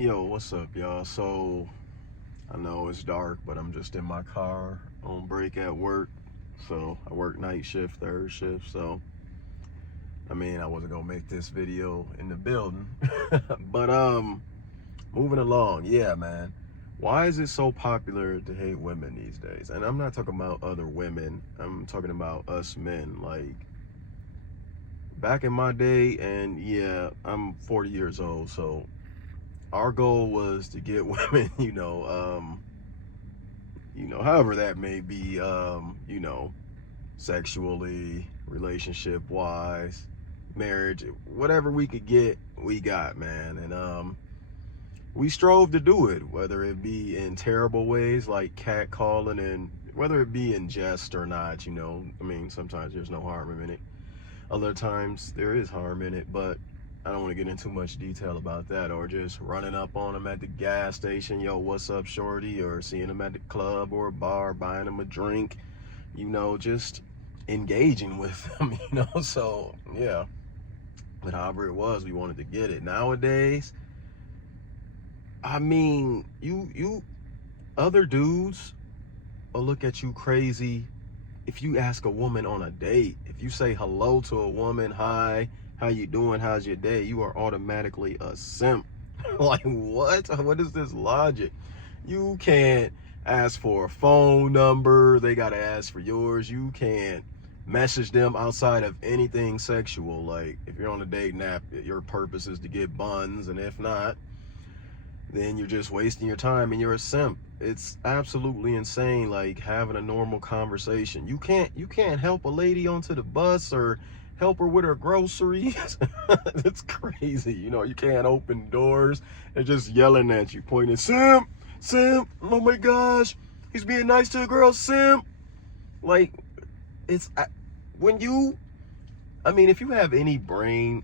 Yo, what's up, y'all? So, I know it's dark, but I'm just in my car on break at work. So, I work night shift, third shift. So, I wasn't gonna make this video in the building. but, moving along. Yeah, man. Why is it so popular to hate women these days? And I'm not talking about other women, I'm talking about us men. Like, back in my day, and yeah, I'm 40 years old, so our goal was to get women, however that may be, sexually, relationship wise, marriage, whatever we could get, we got, man. And we strove to do it, whether it be in terrible ways like catcalling, and whether it be in jest or not. Sometimes there's no harm in it, other times there is harm in it, but I don't want to get into much detail about that. Or just running up on them at the gas station, yo, what's up, shorty? Or seeing them at the club or a bar, buying them a drink, just engaging with them, So, yeah. But however it was, we wanted to get it. Nowadays, you other dudes will look at you crazy if you ask a woman on a date. If you say hello to a woman, hi, how you doing, how's your day, you are automatically a simp. Like, what is this logic? You can't ask for a phone number, they gotta ask for yours. You can't message them outside of anything sexual. Like, if you're on a dating app, your purpose is to get buns, and if not, then you're just wasting your time and you're a simp. It's absolutely insane. Like, having a normal conversation. You can't help a lady onto the bus or help her with her groceries. It's crazy. You can't open doors. They're just yelling at you, pointing, simp, simp, oh my gosh, he's being nice to a girl, simp. Like, it's when you if you have any brain,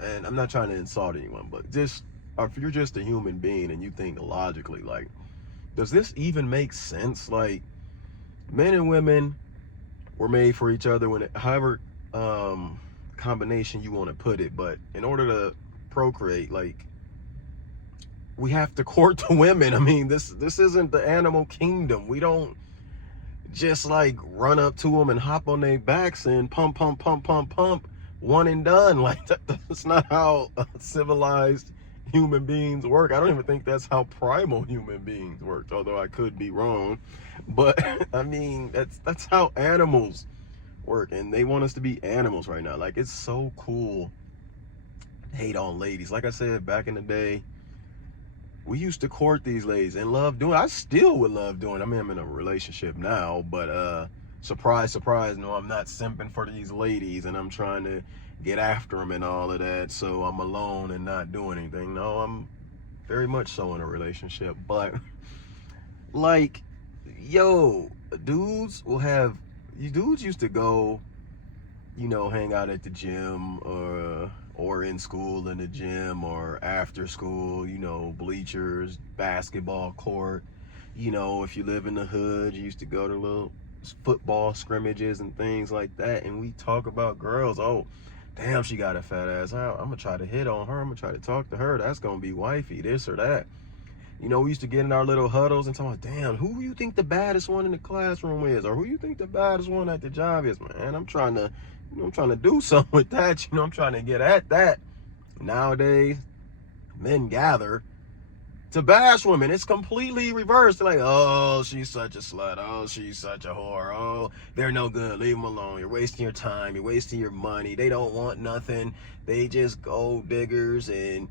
and I'm not trying to insult anyone, but just, if you're just a human being and you think logically, like, does this even make sense? Like, men and women were made for each other, however combination you want to put it, but in order to procreate, like, we have to court the women. This isn't the animal kingdom. We don't just like run up to them and hop on their backs and pump, pump, pump, pump, pump, one and done. Like, that's not how civilized human beings work. I don't even think that's how primal human beings work, although I could be wrong. But that's how animals work, and they want us to be animals right now. Like, it's so cool to hate on ladies. Like I said, back in the day, we used to court these ladies and love doing. I still would love doing. I'm in a relationship now, but surprise, surprise, no, I'm not simping for these ladies, and I'm trying to get after them and all of that. So I'm alone and not doing anything. No, I'm very much so in a relationship. But like, yo, dudes used to go, hang out at the gym, or in school in the gym, or after school, bleachers, basketball court. If you live in the hood, you used to go to little football scrimmages and things like that. And we talk about girls. Oh, damn, she got a fat ass. I'm gonna try to hit on her. I'm gonna try to talk to her. That's gonna be wifey, this or that. We used to get in our little huddles and talk about, damn, who you think the baddest one in the classroom is, or who you think the baddest one at the job is. Man, I'm trying to do something with that. I'm trying to get at that. Nowadays, men gather to bash women. It's completely reversed. They're like, oh, she's such a slut. Oh, she's such a whore. Oh, they're no good. Leave them alone. You're wasting your time. You're wasting your money. They don't want nothing. They just gold diggers, and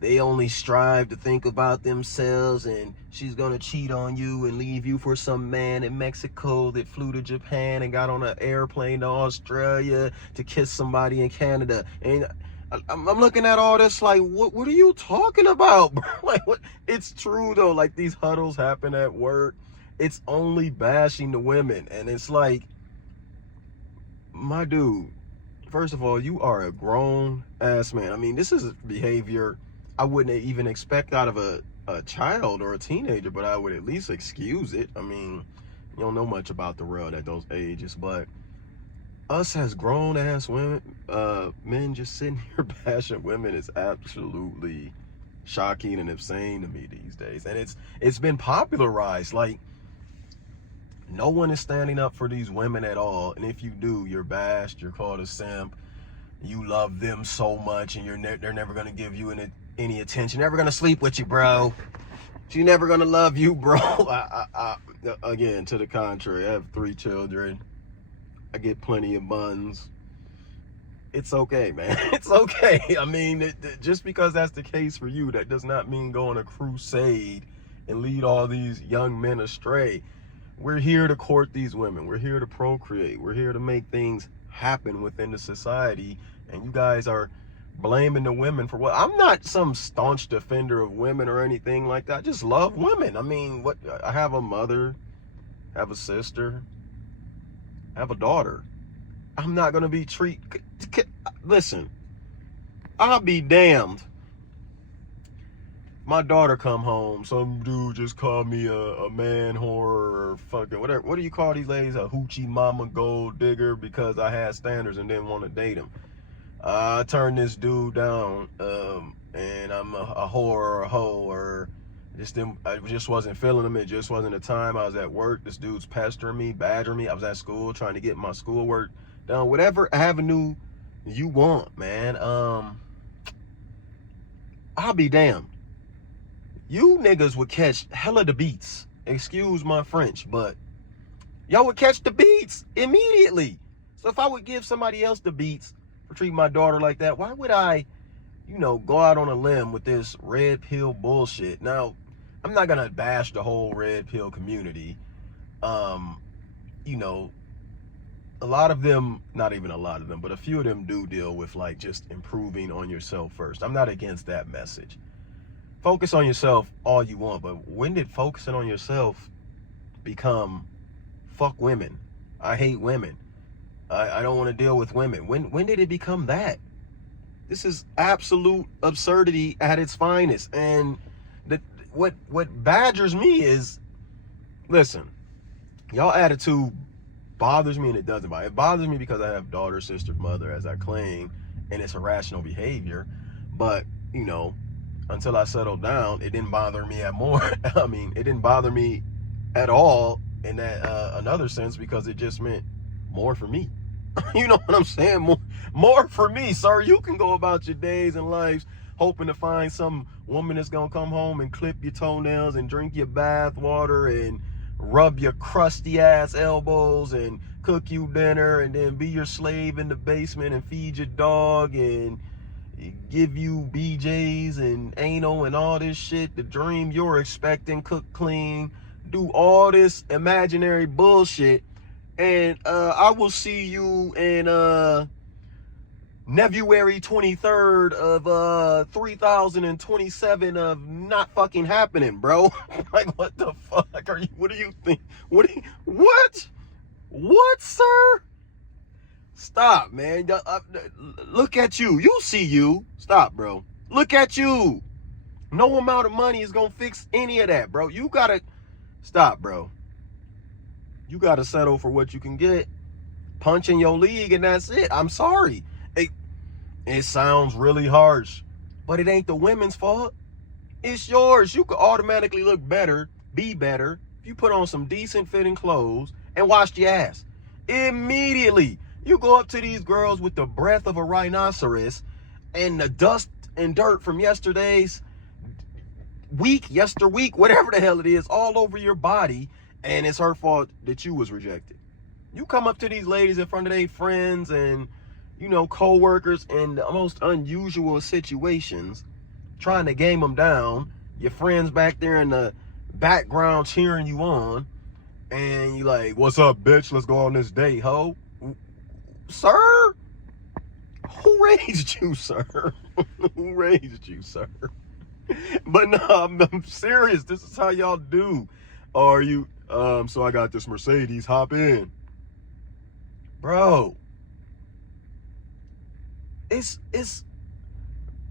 they only strive to think about themselves, and she's gonna cheat on you and leave you for some man in Mexico that flew to Japan and got on an airplane to Australia to kiss somebody in Canada. And I'm looking at all this like, what are you talking about, bro? Like, what? It's true though. Like, these huddles happen at work. It's only bashing the women, and it's like, my dude, first of all, you are a grown ass man. This is behavior I wouldn't even expect out of a child or a teenager, but I would at least excuse it. You don't know much about the world at those ages, but us as grown ass women, men just sitting here bashing women is absolutely shocking and insane to me these days. And it's been popularized. Like, no one is standing up for these women at all. And if you do, you're bashed, you're called a simp. You love them so much, and they're never gonna give you any attention. Never gonna sleep with you, bro. She's never gonna love you, bro. Again, to the contrary, I have 3 children. I get plenty of buns. It's okay, man. It's okay. I mean, just because that's the case for you, that does not mean go on a crusade and lead all these young men astray. We're here to court these women. We're here to procreate. We're here to make things happen within the society. And you guys are blaming the women for what? I'm not some staunch defender of women or anything like that. I just love women. I mean, what? I have a mother, I have a sister, I have a daughter. I'm not gonna be listen, I'll be damned. My daughter come home, some dude just called me a man whore or fucking whatever. What do you call these ladies? A hoochie mama gold digger, because I had standards and didn't want to date him. I turned this dude down, and I'm a whore or a hoe, or I just wasn't feeling him. It just wasn't the time. I was at work. This dude's pestering me, badgering me. I was at school trying to get my schoolwork done. Whatever avenue you want, man. I'll be damned. You niggas would catch hella the beats. Excuse my French, but y'all would catch the beats immediately. So if I would give somebody else the beats for treating my daughter like that, why would I, go out on a limb with this red pill bullshit? Now, I'm not gonna bash the whole red pill community. A lot of them, not even a lot of them, but a few of them do deal with like just improving on yourself first. I'm not against that message. Focus on yourself all you want, but when did focusing on yourself become fuck women? I hate women. I don't want to deal with women. When did it become that? This is absolute absurdity at its finest. And what badgers me is, listen, y'all attitude bothers me, and it doesn't bother. It bothers me because I have daughter, sister, mother, as I claim, and it's irrational behavior. But, until I settled down, it didn't bother me it didn't bother me at all in that another sense, because it just meant more for me. You know what I'm saying? More for me, sir. You can go about your days and lives hoping to find some woman that's gonna come home and clip your toenails and drink your bath water and rub your crusty ass elbows and cook you dinner and then be your slave in the basement and feed your dog and give you BJs and anal and all this shit, the dream you're expecting, cook clean, do all this imaginary bullshit, and I will see you in February 23rd of 3027 of not fucking happening, bro. Like, what the fuck are you? What do you think? What, sir? Stop, man. Look at you. You see you. Stop, bro. Look at you. No amount of money is gonna fix any of that, bro. You gotta stop, bro. You gotta settle for what you can get. Punch in your league, and that's it. I'm sorry. It sounds really harsh, but it ain't the women's fault. It's yours. You could automatically look better, be better, if you put on some decent fitting clothes and wash your ass. Immediately. You go up to these girls with the breath of a rhinoceros and the dust and dirt from yesterday's week, whatever the hell it is, all over your body, and it's her fault that you was rejected. You come up to these ladies in front of their friends and, co-workers in the most unusual situations, trying to game them down, your friends back there in the background cheering you on, and you like, what's up, bitch? Let's go on this date, ho. Sir? Who raised you, sir? Who raised you, sir? But no, I'm serious. This is how y'all do. Are you, so I got this Mercedes, hop in. Bro. It's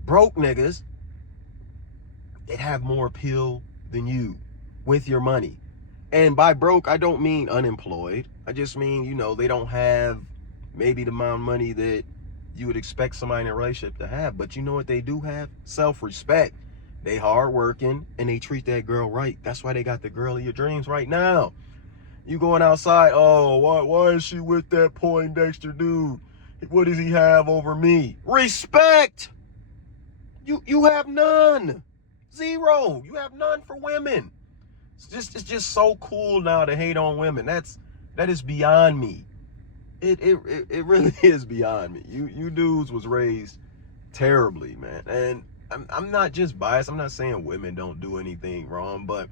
broke niggas that have more appeal than you with your money. And by broke, I don't mean unemployed. I just mean, they don't have maybe the amount of money that you would expect somebody in a relationship to have. But you know what they do have? Self-respect. They hardworking and they treat that girl right. That's why they got the girl of your dreams right now. You going outside, oh, why is she with that Poindexter dude? What does he have over me? Respect. You have none. Zero. You have none for women. It's just so cool now to hate on women. That is beyond me. It really is beyond me. You dudes was raised terribly, man. And I'm not just biased. I'm not saying women don't do anything wrong, but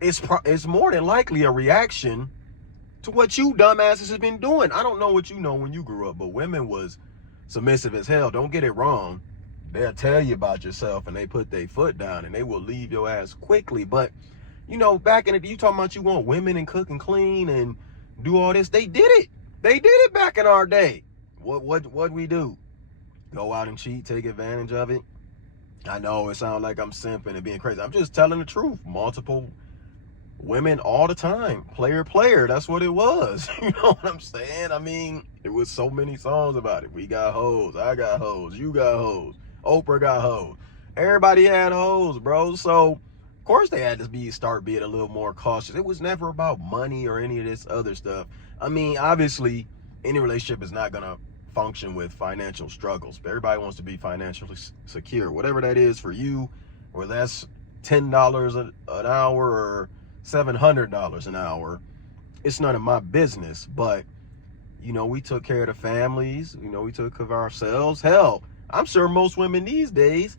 it's more than likely a reaction to what you dumbasses have been doing. I don't know what you know when you grew up, but women was submissive as hell. Don't get it wrong. They'll tell you about yourself and they put their foot down and they will leave your ass quickly. But, you know, back in the day, you talking about you want women and cook and clean and do all this. They did it. They did it back in our day. What we do? Go out and cheat, take advantage of it? I know it sounds like I'm simping and being crazy. I'm just telling the truth. Multiple women all the time. Player, that's what it was. You know what I'm saying? I mean, it was so many songs about it. We got hoes, I got hoes, you got hoes, Oprah got hoes. Everybody had hoes, bro. So of course they had to start being a little more cautious. It was never about money or any of this other stuff. I mean, obviously any relationship is not gonna function with financial struggles, but everybody wants to be financially secure, whatever that is for you, or that's $10 an hour or $700 an hour. It's none of my business. But you know, we took care of the families, you know, we took care of ourselves. Hell, I'm sure most women these days,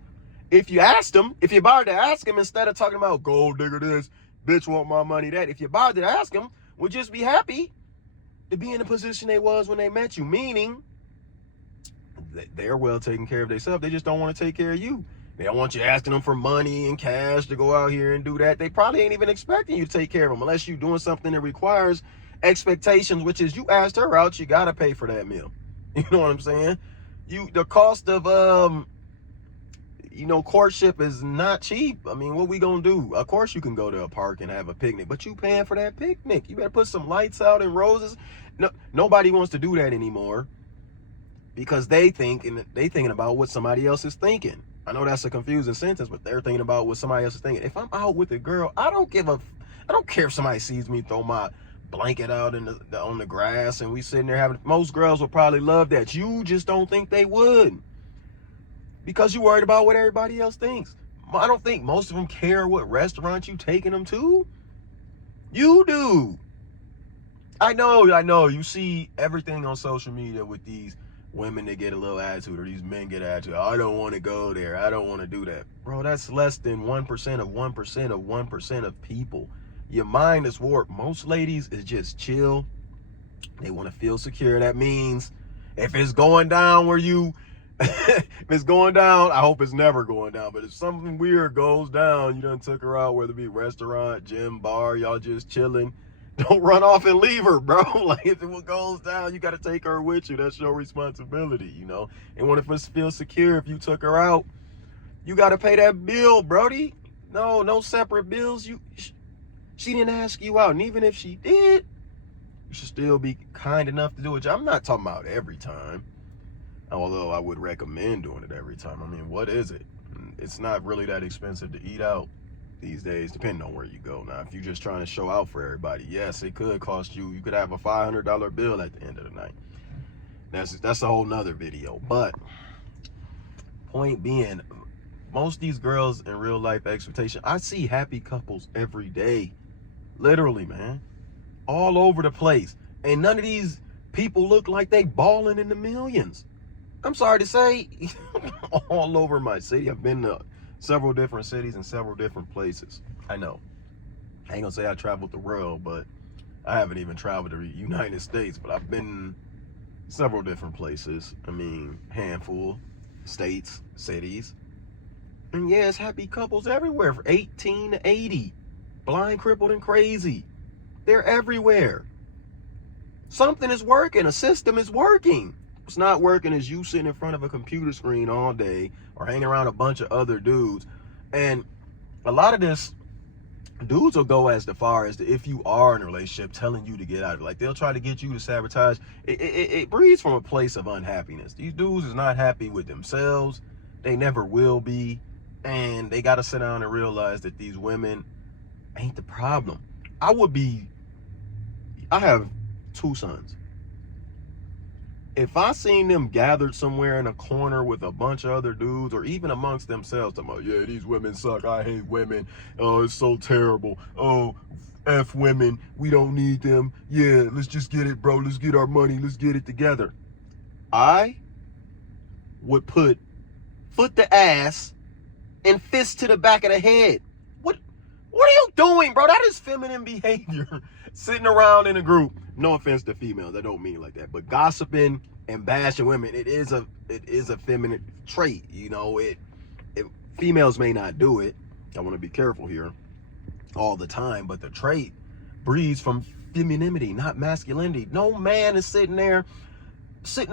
if you asked them, if you bothered to ask them, instead of talking about gold digger this, bitch want my money that, if you bothered to ask them, would just be happy to be in the position they was when they met you. Meaning they're well taken care of themselves. They just don't want to take care of you. They don't want you asking them for money and cash to go out here and do that. They probably ain't even expecting you to take care of them unless you're doing something that requires expectations, which is you asked her out, you got to pay for that meal. You know what I'm saying? The cost of, you know, courtship is not cheap. I mean, what we gonna do? Of course you can go to a park and have a picnic, but you paying for that picnic. You better put some lights out and roses. No, nobody wants to do that anymore because they thinking about what somebody else is thinking. I know that's a confusing sentence, but they're thinking about what somebody else is thinking. If I'm out with a girl, I don't care if somebody sees me throw my blanket out on the grass and we sitting there having. Most girls will probably love that. You just don't think they would because you worried about what everybody else thinks. I don't think most of them care what restaurant you taking them to. You do. I know. You see everything on social media with these women that get a little attitude or these men get attitude. I don't want to go there. I don't want to do that. Bro, that's less than 1% of 1% of 1% of people. Your mind is warped. Most ladies is just chill. They want to feel secure. That means if it's going down where you, if it's going down, I hope it's never going down. But if something weird goes down, you done took her out, whether it be restaurant, gym, bar, y'all just chilling. Don't run off and leave her, bro. Like, if it goes down, you got to take her with you. That's your responsibility, you know? And when it feels secure, if you took her out, you got to pay that bill, brody. No separate bills. She didn't ask you out. And even if she did, you should still be kind enough to do it. I'm not talking about every time, although I would recommend doing it every time. I mean, what is it? It's not really that expensive to eat out these days, depending on where you go. Now, if you're just trying to show out for everybody, yes, it could cost you could have a $500 bill at the end of the night. That's a whole nother video. But point being, most of these girls in real life expectation, I see happy couples every day, literally, man, all over the place, and none of these people look like they balling in the millions. I'm sorry to say, all over my city. I've been to several different cities and several different places. I know. I ain't gonna say I traveled the world, but I haven't even traveled the United States, but I've been several different places. I mean, handful, states, cities. And yeah, it's happy couples everywhere from 18 to 80. Blind, crippled, and crazy. They're everywhere. Something is working. A system is working. What's not working is you sitting in front of a computer screen all day or hanging around a bunch of other dudes. And a lot of this, dudes will go as far as if you are in a relationship, telling you to get out of it. Like, they'll try to get you to sabotage. It breeds from a place of unhappiness. These dudes is not happy with themselves. They never will be. And they got to sit down and realize that these women ain't the problem. I have 2 sons. If I seen them gathered somewhere in a corner with a bunch of other dudes, or even amongst themselves, talking about, yeah, these women suck, I hate women, oh, it's so terrible, oh, F women, we don't need them, yeah, let's just get it, bro, let's get our money, let's get it together. I would put foot to ass and fist to the back of the head. What are you doing, bro? That is feminine behavior. Sitting around in a group. No offense to females, I don't mean it like that, but gossiping and bashing women, it is a feminine trait. You know, females may not do it. I want to be careful here all the time, but the trait breeds from femininity, not masculinity. No man is sitting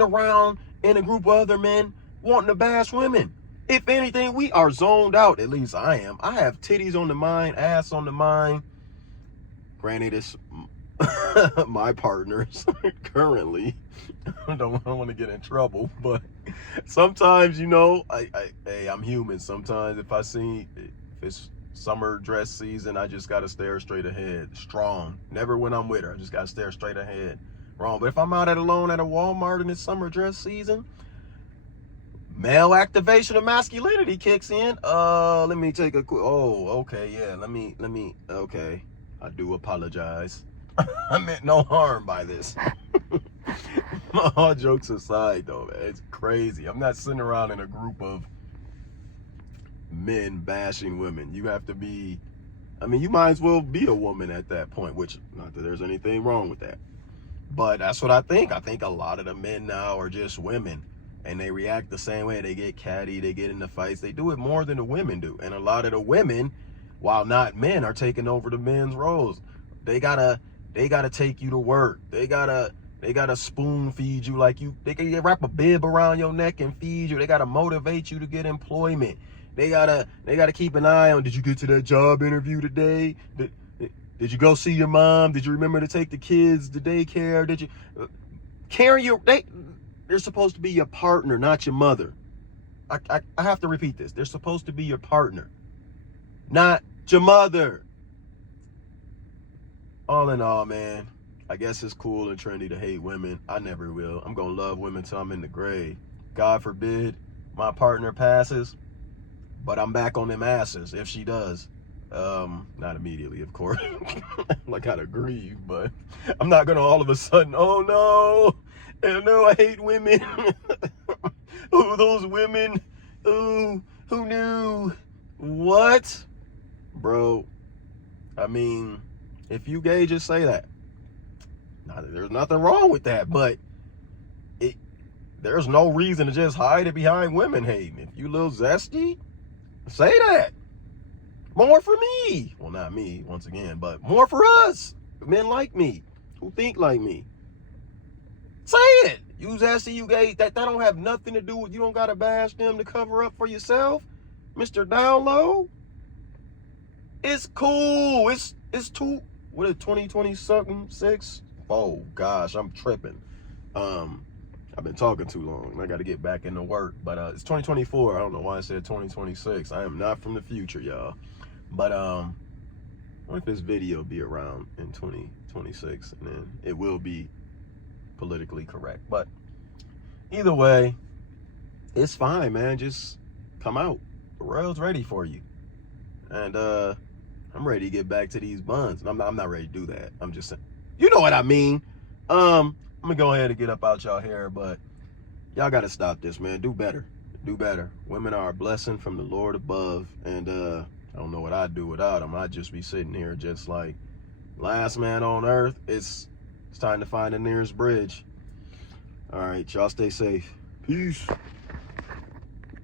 around in a group of other men wanting to bash women. If anything, we are zoned out. At least I am. I have titties on the mind, ass on the mind. Granted, it's my partners currently. I don't want to get in trouble, but sometimes, you know, I'm human. Sometimes if it's summer dress season, I just gotta stare straight ahead, strong. Never when I'm with her, I just gotta stare straight ahead, wrong. But if I'm out alone at a Walmart in it's summer dress season, male activation of masculinity kicks in. Let me take a quick, okay, yeah, let me, okay. I do apologize. I meant no harm by this. All jokes aside, though, man, it's crazy. I'm not sitting around in a group of men bashing women. You have to be, I mean, you might as well be a woman at that point, which, not that there's anything wrong with that. But that's what I think. I think a lot of the men now are just women, and they react the same way. They get catty, they get into fights. They do it more than the women do. And a lot of the women, while not men, are taking over the men's roles. They gotta take you to work. They gotta spoon feed you they can wrap a bib around your neck and feed you. They gotta motivate you to get employment. They gotta keep an eye on, did you get to that job interview today? Did you go see your mom? Did you remember to take the kids to daycare? Did you they're supposed to be your partner, not your mother. I have to repeat this. They're supposed to be your partner, not your mother. All in all, man, I guess it's cool and trendy to hate women. I never will. I'm gonna love women till I'm in the grave. God forbid my partner passes, but I'm back on them asses if she does. Not immediately, of course. I gotta grieve, but I'm not gonna all of a sudden, oh no, I hate women. Oh, those women. Oh, who knew? What? Bro, I mean, if you gay, just say that. There's nothing wrong with that, but there's no reason to just hide it behind women hating. If you a little zesty, say that. More for me. Well, not me, once again, but more for us. Men like me, who think like me. Say it. You zesty, you gay. That don't have nothing to do with, you don't gotta bash them to cover up for yourself. Mr. Down Low. It's cool. It's 2020 something, 6? Oh gosh, I'm tripping. I've been talking too long. I got to get back into work. But it's 2024. I don't know why I said 2026. I am not from the future, y'all. But what if this video be around in 2026, and then it will be politically correct. But either way, it's fine, man. Just come out. The world's ready for you. And I'm ready to get back to these buns. I'm not ready to do that. I'm just saying, you know what I mean. I'm gonna go ahead and get up out y'all hair, but y'all gotta stop this, man. Do better. Do better. Women are a blessing from the Lord above, and I don't know what I'd do without them. I'd just be sitting here just like last man on earth. It's time to find the nearest bridge. All right, y'all stay safe. Peace.